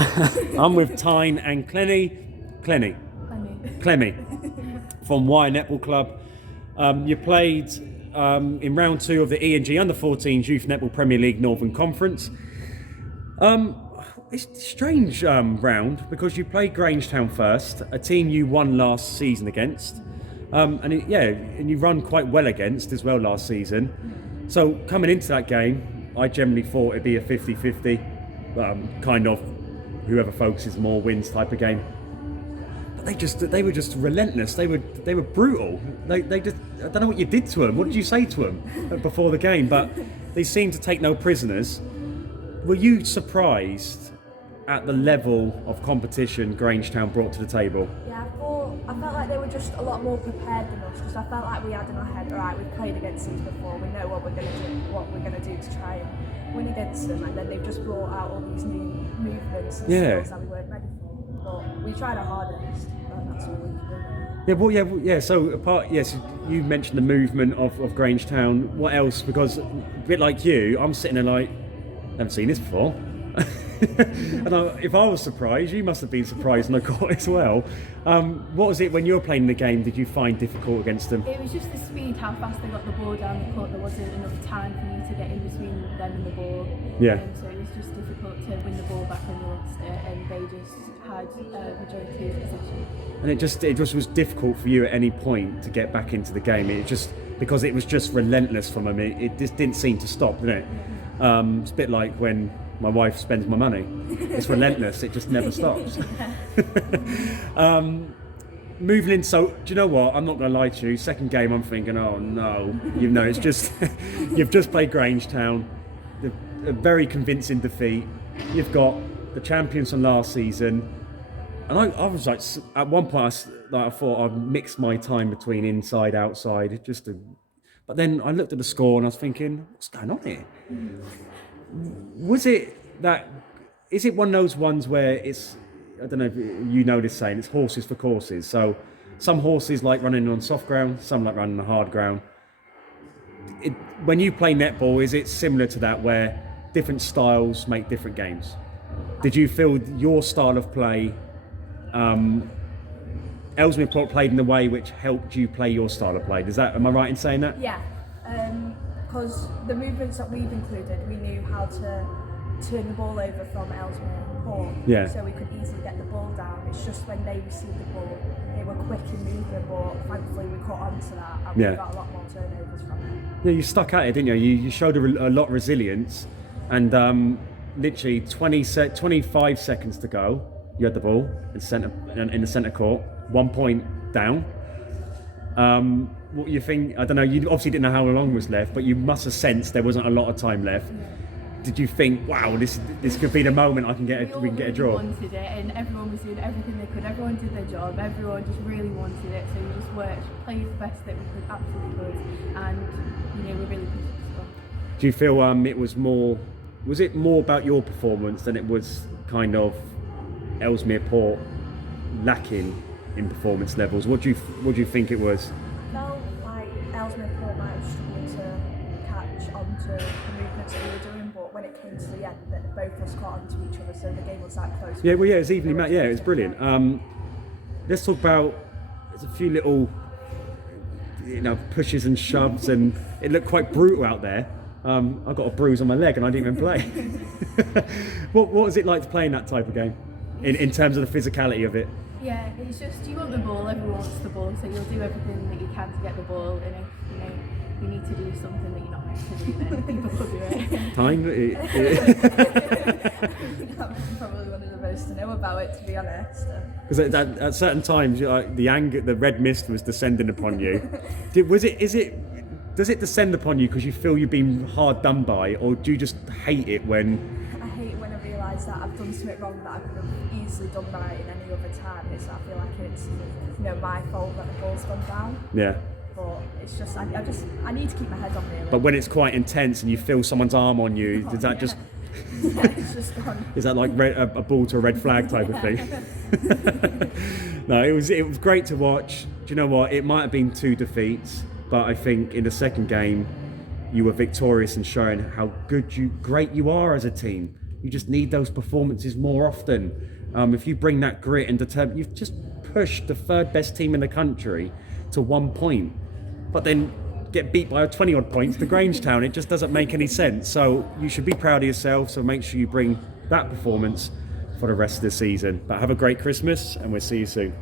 I'm with Tyne and Clemmy from Wyre Netball Club. You played in round 2 of the E&G Under-14s Youth Netball Premier League Northern Conference. It's a strange round because you played Grangetown first, a team you won last season against, and you run quite well against as well last season. So coming into that game, I generally thought it'd be a 50-50, kind of whoever focuses more wins type of game. But they were just relentless. They were brutal. They just, I don't know what you did to them. What did you say to them before the game? But they seemed to take no prisoners. Were you surprised at the level of competition Grangetown brought to the table? Yeah, I felt like they were just a lot more prepared than us, because I felt like we had in our head, right, we've played against these before, we know what we're going to do to try and win against them, and then they've just brought out all these new movements and skills that we weren't ready for. But we tried our hardest, and that's all we could do. Yeah. So yes, you mentioned the movement of Grangetown. What else? Because a bit like you, I'm sitting there like, I haven't seen this before. And if I was surprised, you must have been surprised on the court as well. What was it when you were playing the game did you find difficult against them? It was just the speed, how fast they got the ball down the court. There wasn't enough time for me to get in between them and the ball. Yeah. So it was just difficult to win the ball back when you lost it, and they just had majority of possession. And it just was difficult for you at any point to get back into the game. It just, because it was just relentless from them. It just didn't seem to stop, didn't it? It's a bit like when my wife spends my money. It's relentless. It just never stops. Moving in, so do you know what? I'm not going to lie to you. Second game, I'm thinking, oh no, it's just you've just played Grangetown, a very convincing defeat. You've got the champions from last season, and I was like, at one point, I thought I'd mixed my time between inside, outside, but then I looked at the score and I was thinking, what's going on here? Is it one of those ones where it's, I don't know if you know this saying, it's horses for courses. So some horses like running on soft ground, some like running on hard ground. When you play netball, is it similar to that where different styles make different games? Did you feel your style of play, Ellesmere Port played in a way which helped you play your style of play? Am I right in saying that? Yeah. Because the movements that we've included, we knew how to turn the ball over from Ellesmere Port, so we could easily get the ball down. It's just when they received the ball, they were quick in movement, but thankfully we caught on to that, and we got a lot more turnovers from it. Yeah, you stuck at it, didn't you? You showed a lot of resilience, and literally 25 seconds to go, you had the ball in the centre court, 1 point down. What you think? I don't know. You obviously didn't know how long was left, but you must have sensed there wasn't a lot of time left. Yeah. Did you think, wow, this could be the moment we can get a draw? Everyone wanted it, and everyone was doing everything they could. Everyone did their job. Everyone just really wanted it. So we just worked, played the best that we could, absolutely could, and we're really pleased with the score. Do you feel it was more? Was it more about your performance than it was kind of Ellesmere Port lacking in performance levels? What do you think it was? Ellesmere Port might have struggled to catch on to the movements that we were doing, but when it came to the end, that both of us caught on to each other, so the game was that close. Yeah, it was evenly matched. Yeah, it was brilliant. Let's talk about, there's a few little pushes and shoves, and it looked quite brutal out there. I got a bruise on my leg and I didn't even play. What was it like to play in that type of game, in terms of the physicality of it? Yeah, it's just, you want the ball, everyone wants the ball, so you'll do everything that you can to get the ball, and if you need to do something that you're not meant to do, then people will do it. Time? That's probably one of the most to know about it, to be honest. Because at certain times, the red mist was descending upon you. Does it descend upon you because you feel you've been hard done by, or do you just hate it when... I hate it when I realise that I've done something wrong that I could have easily done right in any other time. I feel like it's my fault that the ball's gone down. Yeah. But it's just I need to keep my head on really. But when it's quite intense and you feel someone's arm on you, does that just... Yeah, it's just gone. Is that like a ball to a red flag type of thing? No, it was great to watch. Do you know what? It might have been 2 defeats, but I think in the second game you were victorious in showing how great you are as a team. You just need those performances more often. If you bring that grit and determination, you've just pushed the third best team in the country to 1 point, but then get beat by 20 odd points to Grangetown. It just doesn't make any sense. So you should be proud of yourself. So make sure you bring that performance for the rest of the season. But have a great Christmas, and we'll see you soon.